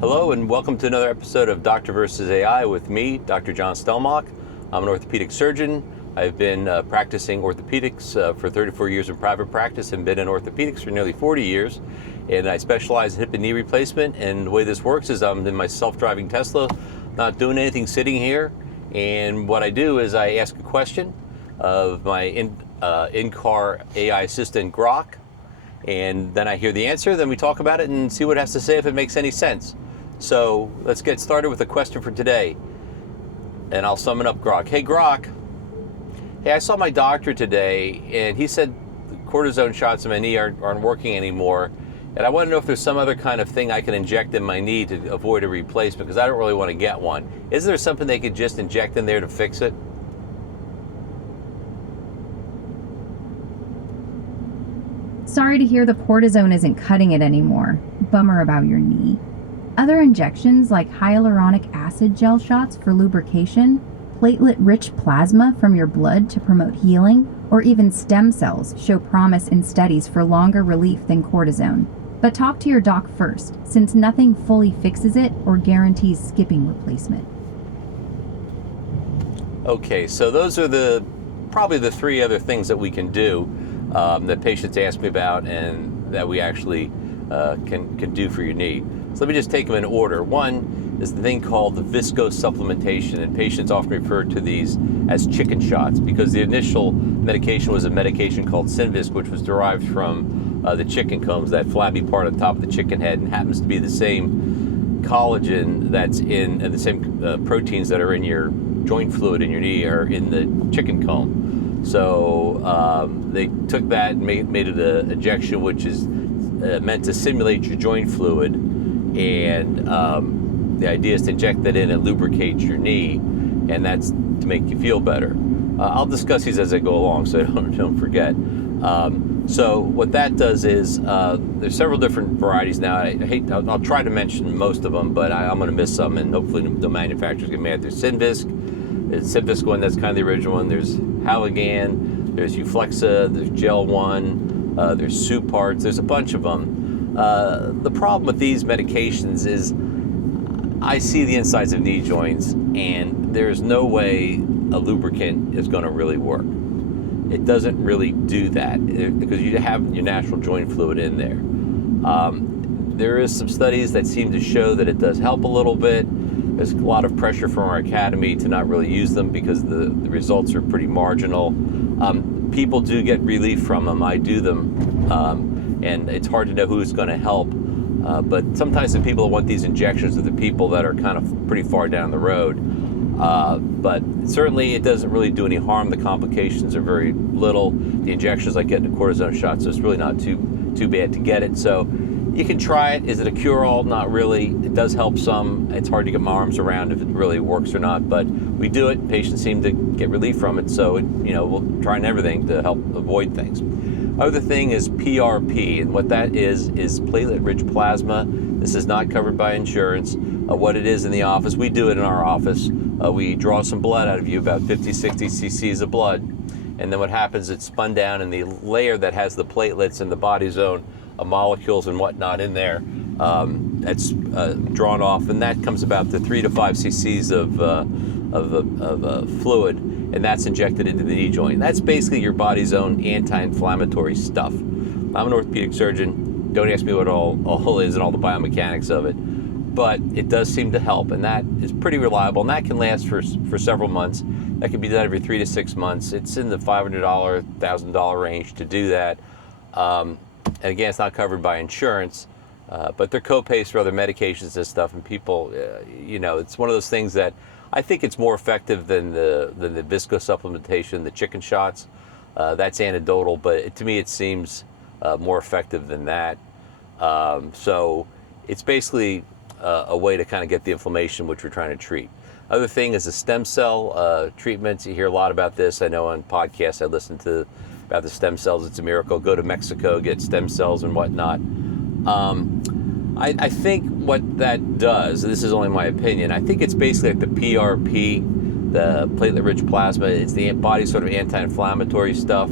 Hello and welcome to another episode of Doctor vs. AI with me, Dr. John Stelmach. I'm an orthopedic surgeon. I've been practicing orthopedics for 34 years in private practice and been in orthopedics for nearly 40 years. And I specialize in hip and knee replacement. And the way this works is I'm in my self-driving Tesla, not doing anything, sitting here. And what I do is I ask a question of my in-car AI assistant, Grok. And then I hear the answer, then we talk about it and see what it has to say if it makes any sense. So let's get started with the question for today. And I'll sum it up, Grok. Hey, Grok. Hey, I saw my doctor today, and he said the cortisone shots in my knee aren't working anymore. And I want to know if there's some other kind of thing I can inject in my knee to avoid a replacement, because I don't really want to get one. Is there something they could just inject in there to fix it? Sorry to hear the cortisone isn't cutting it anymore. Bummer about your knee. Other injections like hyaluronic acid gel shots for lubrication, platelet-rich plasma from your blood to promote healing, or even stem cells show promise in studies for longer relief than cortisone. But talk to your doc first, since nothing fully fixes it or guarantees skipping replacement. Okay, so those are probably the three other things that we can do that patients ask me about and that we actually can do for your knee. So let me just take them in order. One is the thing called the viscose supplementation, and patients often refer to these as chicken shots because the initial medication was a medication called Synvisc, which was derived from the chicken combs, that flabby part on top of the chicken head, and happens to be the same collagen that's in, and the same proteins that are in your joint fluid in your knee are in the chicken comb. So they took that and made it an injection which is meant to simulate your joint fluid, and the idea is to inject that in and lubricate your knee, and that's to make you feel better. I'll discuss these as I go along, so don't forget. So what that does is there's several different varieties now. I'll try to mention most of them, but I'm going to miss some, and hopefully the manufacturers get mad. There's Synvisc. It's Synvisc one, that's kind of the original one. There's Halogan, there's Euflexa, there's Gel One, there's Suparts. There's a bunch of them. The problem with these medications is I see the insides of knee joints, and there's no way a lubricant is going to really work. It doesn't really do that because you have your natural joint fluid in there. There is some studies that seem to show that it does help a little bit. There's a lot of pressure from our academy to not really use them because the results are pretty marginal. People do get relief from them. I do them, and it's hard to know who's going to help. But sometimes the people that want these injections are the people that are kind of pretty far down the road. But certainly it doesn't really do any harm. The complications are very little. The injections like getting a cortisone shot, so it's really not too bad to get it. So you can try it. Is it a cure-all? Not really. It does help some. It's hard to get my arms around if it really works or not, but we do it. Patients seem to get relief from it, so we'll try everything to help avoid things. Other thing is PRP, and what that is platelet-rich plasma. This is not covered by insurance. What it is in the office, we do it in our office. We draw some blood out of you, about 50, 60 cc's of blood, and then what happens, it's spun down in the layer that has the platelets and the body's own molecules and whatnot in there. That's drawn off, and that comes about to 3 to 5 cc's of fluid, and that's injected into the knee joint. That's basically your body's own anti-inflammatory stuff. I'm an orthopedic surgeon. Don't ask me what all is and all the biomechanics of it, but it does seem to help, and that is pretty reliable, and that can last for several months. That can be done every 3 to 6 months. It's in the $500, $1,000 range to do that. And again, it's not covered by insurance, but they're co-pays for other medications and stuff, and people, it's one of those things that I think it's more effective than the viscose supplementation, the chicken shots. That's anecdotal, but to me it seems more effective than that. So it's basically a way to kind of get the inflammation which we're trying to treat. Other thing is the stem cell treatments. You hear a lot about this. I know on podcasts I listen to about the stem cells. It's a miracle. Go to Mexico, get stem cells and whatnot. I think what that does, and this is only my opinion, I think it's basically like the PRP, the platelet-rich plasma. It's the body's sort of anti-inflammatory stuff.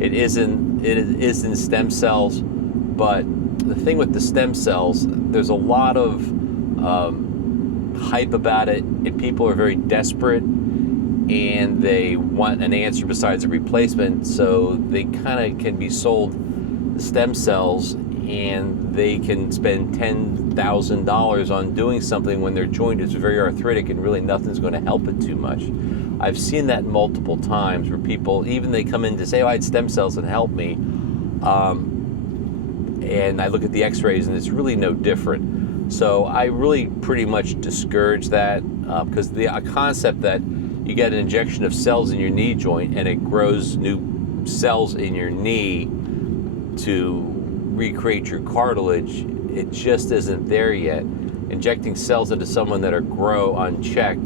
It is in stem cells, but the thing with the stem cells, there's a lot of hype about it, and people are very desperate and they want an answer besides a replacement, so they kind of can be sold stem cells and they can spend $10,000 on doing something when their joint is very arthritic and really nothing's going to help it too much. I've seen that multiple times where people, even they come in to say, oh, I had stem cells and help me, and I look at the x-rays and it's really no different. So I really pretty much discourage that, because the concept that you get an injection of cells in your knee joint and it grows new cells in your knee to recreate your cartilage, it just isn't there yet. Injecting cells into someone that are grow unchecked,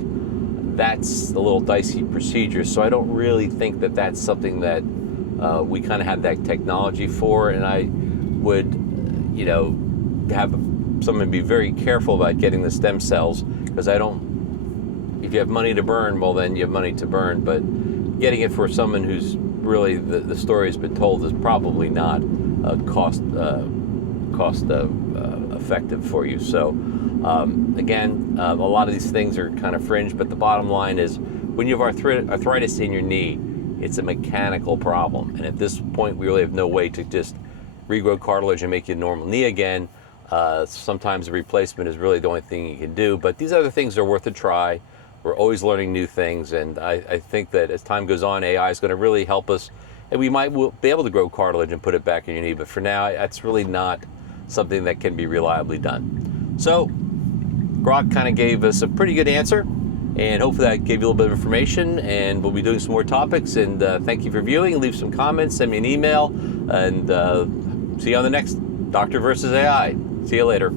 that's a little dicey procedure. So I don't really think that that's something that we kind of have that technology for, and I would, have someone be very careful about getting the stem cells, because if you have money to burn, well, then you have money to burn. But getting it for someone who's really, the story has been told, is probably not cost effective for you. So again, a lot of these things are kind of fringe, but the bottom line is, when you have arthritis in your knee, it's a mechanical problem. And at this point, we really have no way to just regrow cartilage and make you a normal knee again. Sometimes a replacement is really the only thing you can do, but these other things are worth a try. We're always learning new things, and I think that as time goes on, AI is going to really help us, and we might be able to grow cartilage and put it back in your knee, but for now, that's really not something that can be reliably done. So, Grok kind of gave us a pretty good answer, and hopefully that gave you a little bit of information, and we'll be doing some more topics, and thank you for viewing. Leave some comments, send me an email, and see you on the next Doctor versus AI. See you later.